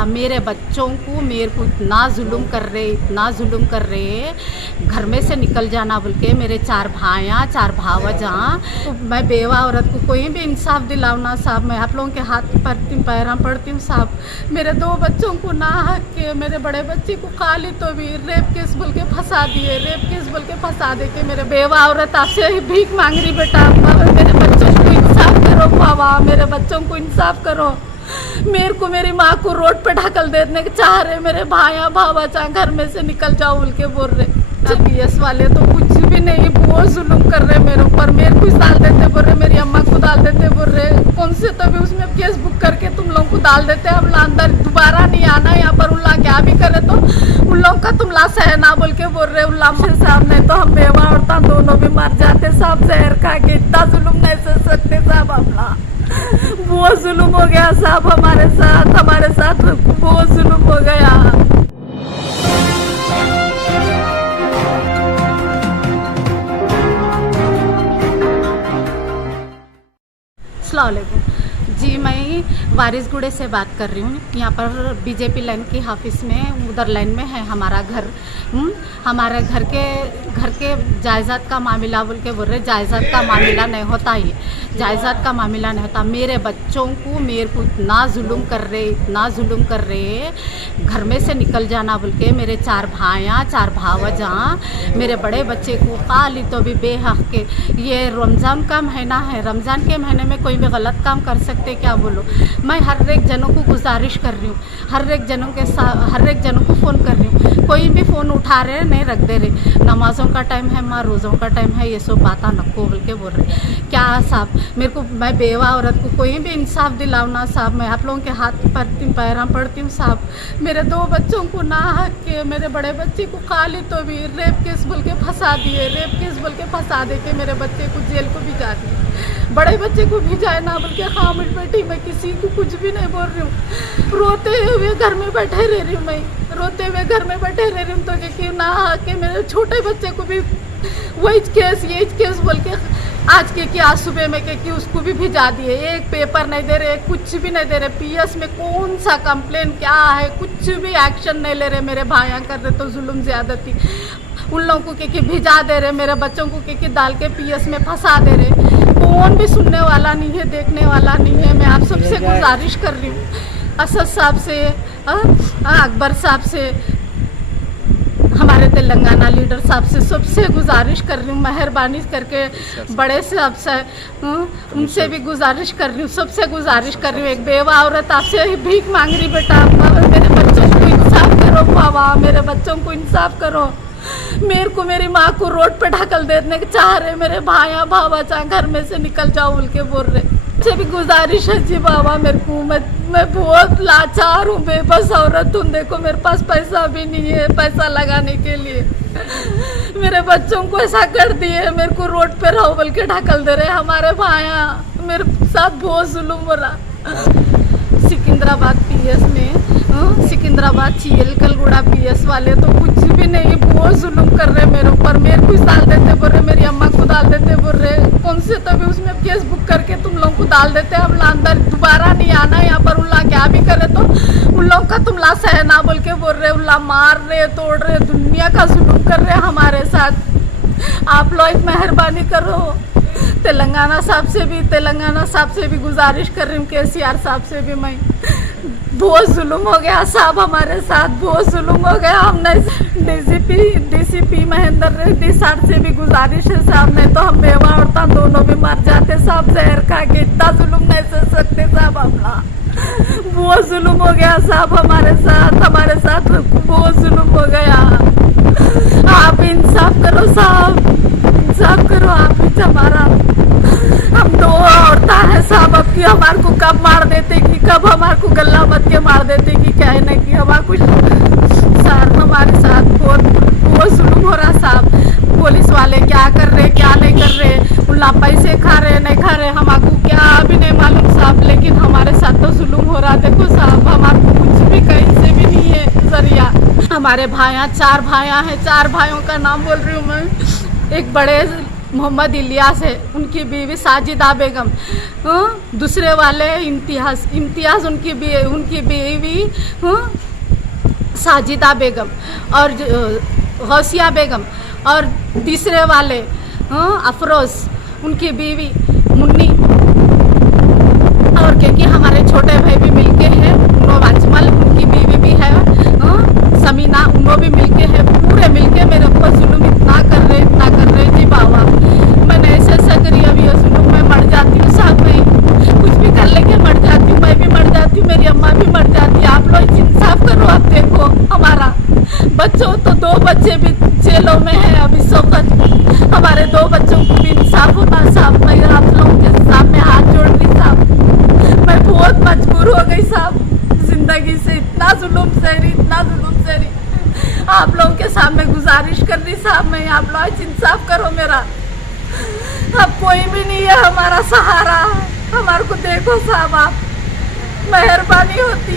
होता। मेरे बच्चों को मेरे को इतना जुल्म कर रहे, इतना जुल्म कर रहे, घर में से निकल जाना बोल के। मेरे 4 भाइयाँ 4 भावजा, तो मैं बेवा औरत को कोई भी इंसाफ दिलाओ ना साहब। मैं आप लोगों के हाथ पड़ती हूँ, पैरा पड़ती हूँ साहब। मेरे 2 बच्चों को ना हक के, मेरे बड़े बच्चे को खाली तो भी रेप केस बोल के फंसा दिए, रेप केस बोल के फंसा दे के। मेरे बेवा औरत आपसे ही भीख मांग रही, बेटा मेरे बच्चों को इंसाफ करो बाबा, मेरे बच्चों को इंसाफ करो। मेरे को मेरी माँ को रोड पे ढकल देने के चाह रहे, मेरे भाया भावाचा घर में से निकल जाओ बोल के बोल रहे। पीएस वाले तो कुछ भी नहीं, बहुत जुल्म कर रहे मेरे ऊपर। मेरे को डाल देते बोल रहे, मेरी अम्मा को डाल देते बोल रहे। कौन से तभी उसमें केस बुक करके तुम लोग को डाल देते, हम अंदर दोबारा नहीं आना यहाँ पर। उल्ला क्या भी करे तो उन लोग का तुम ला सहना बोल के बोल रहे। उल्ला साहब नहीं तो हम बेवा औरत दोनों भी मर जाते साहब, जहर खा के। इतना जुल्म नहीं सह सकते साहब, हमला बहुत जुल्म हो गया साहब हमारे साथ बहुत जुल्म हो गया। अस्सलाम वालेकुम जी, मैं वारिसगुड़े से बात कर रही हूँ। यहाँ पर बीजेपी लाइन की ऑफिस में उधर लाइन में है हमारा घर। हमारे घर के जायदाद का मामला बोल के बोल रहे। जायदाद का मामला नहीं होता, ये जायदाद का मामला नहीं होता। मेरे बच्चों को मेरे को इतना जुल्म कर रहे, इतना जुल्म कर रहे, घर में से निकल जाना बोल के। मेरे 4 भाइयाँ 4 भावजा, मेरे बड़े बच्चे को खाली तो भी बेहक के। ये रमज़ान का महीना है, रमज़ान के महीने में कोई भी गलत काम कर सकते क्या बोलो। मैं हर एक जनों को गुजारिश कर रही हूँ, हर एक जनों को फ़ोन कर रही हूँ। कोई भी फ़ोन उठा रहे नहीं, रख दे रहे। नमाज़ों का टाइम है, माँ रोज़ों का टाइम है, ये सब बाता नको बोल के बोल रहे। क्या साहब मेरे को, मैं बेवा औरत को कोई भी इंसाफ दिलाओ ना साहब। मैं आप लोगों के हाथ पड़ती हूँ, पैरा पड़ती हूँ साहब। मेरे 2 बच्चों को ना हक के, मेरे बड़े बच्चे को खाली तो भी रेप केस बोल के फंसा दिए, रेप केस बोल के फंसा दे के। मेरे बच्चे को जेल को भिजा दिए, बड़े बच्चे को भिजाए ना बोल के। हाँ बेटी, मैं किसी को कुछ भी नहीं बोल रही हूँ। रोते हुए घर में बैठे रह रही हूँ, मैं रोते हुए घर में बैठे रह रही हूँ। तो कि ना के मेरे छोटे बच्चे को भी वही केस ये केस बोल के आज के कि आज सुबह में कि उसको भी भिजा दिए। एक पेपर नहीं दे रहे, कुछ भी नहीं दे रहे। पीएस में कौन सा कंप्लेन क्या है, कुछ भी एक्शन नहीं ले रहे। मेरे भाइयाँ कर रहे तो जुल्म ज़्यादती उन लोगों को कि भिजा दे रहे, मेरे बच्चों को कि डाल के पीएस में फंसा दे रहे। कौन भी सुनने वाला नहीं है, देखने वाला नहीं है। मैं आप सबसे गुजारिश कर रही हूँ, असद साहब से, अकबर साहब से, हमारे तेलंगाना लीडर साहब से, सबसे गुजारिश कर रही हूँ, मेहरबानी करके बड़े साहब से उनसे भी गुजारिश कर रही हूँ, सबसे गुजारिश कर रही हूँ। एक बेवा औरत आपसे ही भीख मांग रही, बेटा मेरे बच्चों को इंसाफ करो बाबा, मेरे बच्चों को इंसाफ करो। मेरे को मेरी माँ को रोड पे ढकल देने के चाह रहे, मेरे भाइयाँ भावाचा घर में से निकल जाओ बोल के बोल रहे। मुझसे भी गुजारिश है जी बाबा, मेरे को मैं बहुत लाचार हूँ, बेबस औरत हूँ। देखो मेरे पास पैसा भी नहीं है, पैसा लगाने के लिए। मेरे बच्चों को ऐसा कर दिए, मेरे को रोड पे रहो बोल के ढकल दे रहे। हमारे भाइयाँ मेरे साथ बहुत जुल्म हो रहा। सिकंदराबाद पीएस में, सिकंदराबाद चीएल कलगुड़ा पीएस वाले तो कुछ भी नहीं, बहुत जुल्म कर रहे मेरे ऊपर। मेरे को डाल देते बोल रहे, मेरी अम्मा को डाल देते बोल रहे। कौन से तभी उसमें केस बुक करके तुम लोग को डाल देते, हम अंदर दोबारा नहीं आना यहाँ पर। उल्ला क्या भी करे तो उन लोग का तुम ला सहना बोल के बोल रहे। उल्ला मार रहे, तोड़ रहे, दुनिया का जुल्म कर रहे हमारे साथ। आप लोग मेहरबानी करो। तेलंगाना साहब से भी गुजारिश कर रही हूँ, केसीआर साहब से भी। मैं बहुत जुल्म हो गया साहब हमारे साथ, बहुत जुल्म हो गया। हमने डीसीपी महेंद्र रेड्डी साहब से भी गुजारिश है साहब, नहीं तो हम बेवा औरत दोनों भी मर जाते साहब, जहर खा के। इतना जुल्म नहीं सह सकते साहब, हमला बहुत जुल्म हो गया साहब हमारे साथ बहुत जुल्म हो गया। आप इंसाफ करो साहब, इंसाफ करो आप ही हमारा। हम 2 औरता है साहब, अब की हमारे को कब मार देते कि कब हमारे को गला मत के मार देते कि क्या है ना कि हमारे कुछ सर हमारे साथ बहुत जुल्म हो रहा साहब। पुलिस वाले क्या कर रहे क्या नहीं कर रहे, उल्ला पैसे खा रहे नहीं खा रहे, हमको क्या भी नहीं मालूम साहब। लेकिन हमारे साथ तो जुल्म हो रहा। देखो साहब हमारे को कुछ भी कहीं से भी नहीं है जरिया। हमारे भाइयाँ 4 भाइयाँ हैं, 4 भाइयों का नाम बोल रही हूँ मैं। एक बड़े मोहम्मद इलियास है, उनकी बीवी साजिदा बेगम, दूसरे वाले इम्तियाज़ उनकी बीवी साजिदा बेगम और गौसिया बेगम, और तीसरे वाले अफरोज़ उनकी बीवी मुन्नी, और क्योंकि हमारे छोटे भाई भी मिलके हैं, उनो वाजमल उनकी बीवी भी है, समीना, उनो भी मिलके है, पूरे मिलके मेरे ऊपर जुल्म इतना कर रहे जी बाबा। मैंने ऐसा करी, अभी ये जुल्म मैं मर जाती हूँ साहब, मैं कुछ भी कर लेके मर जाती हूँ, मैं भी मर जाती हूँ, मेरी अम्मा भी मर जाती है। आप लोग इंसाफ करो। आप देखो हमारा बच्चों तो 2 बच्चे भी जेलों में है अभी इस वक्त, हमारे 2 बच्चों को भी इंसाफ होना साहब। मैं आप लोगों के सामने हाथ जोड़ रही साहब, मैं बहुत मजबूर हो गई साहब जिंदगी से, इतना जुल्म सहरी। आप लोगों के सामने गुजारिश कर रही साहब, मैं आप लोग इंसाफ करो मेरा। अब कोई भी नहीं है हमारा सहारा, हमारे को देखो साहब, आप मेहरबानी होती।